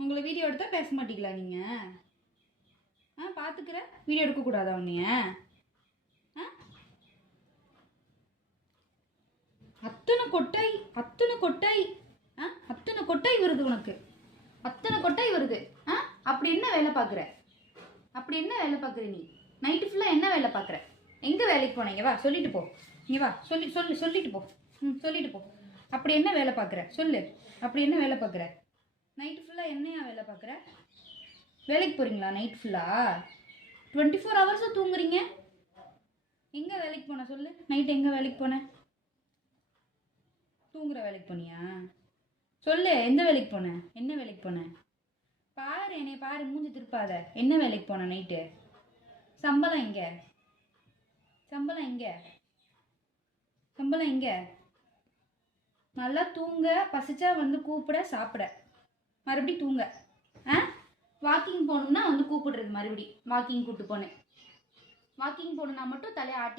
உங்களை வீடியோ எடுத்தால் பேச மாட்டீங்களா நீங்கள்? பார்த்துக்கிற வீடியோ எடுக்கக்கூடாதா உன்னைய? அத்தனை கொட்டாய் அத்தனை கொட்டாய் அத்தனை கொட்டாய் வருது உனக்கு, அத்தனை கொட்டாய் வருது. அப்படி என்ன வேலை பார்க்குற? அப்படி என்ன வேலை பார்க்குற நீ? நைட்டு ஃபுல்லாக என்ன வேலை பார்க்குற? எங்கே வேலைக்கு போனீங்க? வா சொல்லிட்டு போ. இங்கே வா சொல்லிட்டு போ. சொல்லிட்டு போ. அப்படி என்ன வேலை பார்க்குற சொல்லு. அப்படி என்ன வேலை பார்க்குற? நைட்டு ஃபுல்லாக என்னையா வேலை பார்க்குற? வேலைக்கு போகிறீங்களா நைட் ஃபுல்லாக? 24 ஹவர்ஸும் தூங்குறீங்க. எங்கே வேலைக்கு போன சொல்லு. நைட்டு எங்கே வேலைக்கு போன? தூங்குற வேலைக்கு போனியா? சொல்லு, எந்த வேலைக்கு போன? என்ன வேலைக்கு போன? பாரு, என்னை பாரு, மூஞ்சி திருப்பாத. என்ன வேலைக்கு போன நைட்டு? சம்பளம் எங்க? சம்பளம் எங்க? சம்பளம் எங்க? நல்லா தூங்க, பசிச்சா வந்து கூப்பிட, சாப்பிட, மறுபடியும் தூங்க. வாக்கிங் போகணும்னா வந்து கூப்பிடுறது, மறுபடி வாக்கிங் கூப்பிட்டு போனேன். வாக்கிங் போகணுன்னா மட்டும் தலையை ஆட்டி